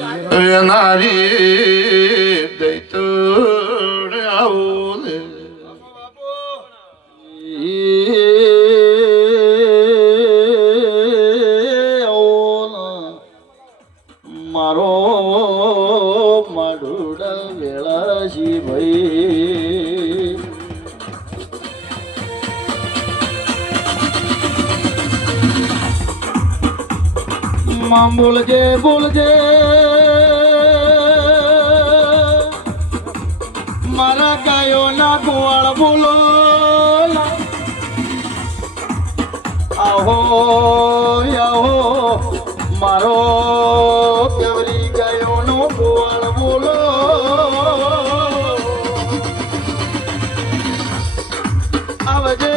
નારી લે. મારો માડુડા વેળાશી ભાઈ માં બોલજે બોલજે મારા ગાયો ના ગોવાળ બોલો. આહો આહો, મારો કેવરી ગાયો નો ગોવાળ બોલો. આવજે,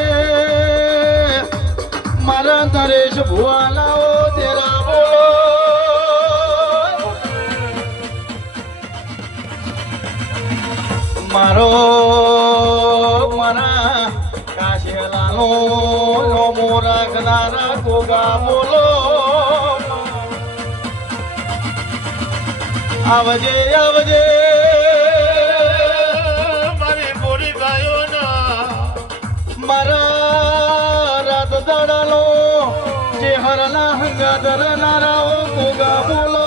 મારા નરેશ ભુવાલાઓ મારો મારા કાશેલાનો નમો રાખનારા ગોગા બોલો. આવજે આવજે, મારી બોરી ગાયો ના મારા રાત દાડાનો ચેહરના હંગાદર નારાઓ ગોગા બોલો.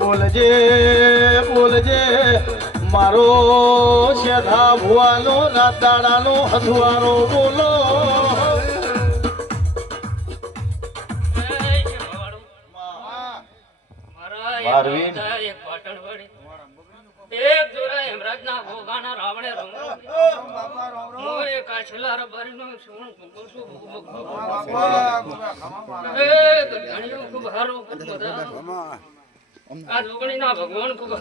બોલજે બોલજે મારો શેધા ભુવાનો ના દાડાનો હથવારો બોલો. મારવીન. એક જોરા હેમરાજના ભોગાના રાવણે રંગો મોરે કાછલા રબારીનો સોણ કુકુસુ એ ગઢાણીઓ ખૂબ હારો ખૂબ આ જોગણીના ભગવાન ખૂબ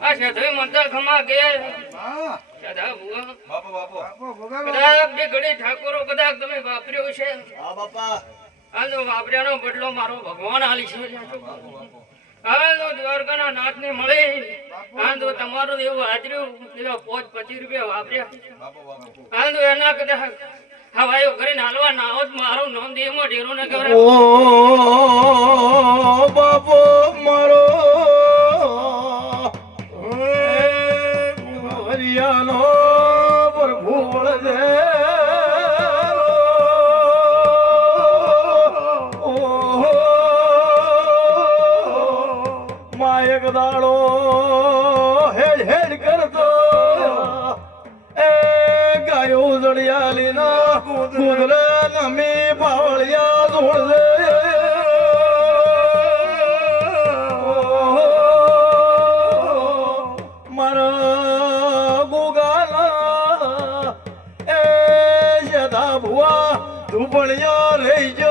આ શેઠે મંતર ખમા ગયા સદા ભુવા. કદાચ બે ઘડી ઠાકોરો કદાચ તમે વાપર્યો છે આ તો વાપર્યાનો બદલો મારો ભગવાન આલી છે. હવે તો દ્વારકાના નાથને મળે. આ તો તમારું એવું હાજર્યું એવા પોચ પચીસ રૂપિયા વાપર્યા. આ તો એના કદાચ હવાયો કરીને હાલવા ના હોત મારું નોંધ એમાં ઢેરો ને કહેવાય માયક દાડો હેડ હેડ કરતો. એ ગાયો જડિયાલી ના કુદરે નમી પાવળિયા ધોળે મારા ગોગાલા એ ભુવા ધૂપણિયા રહી જાવ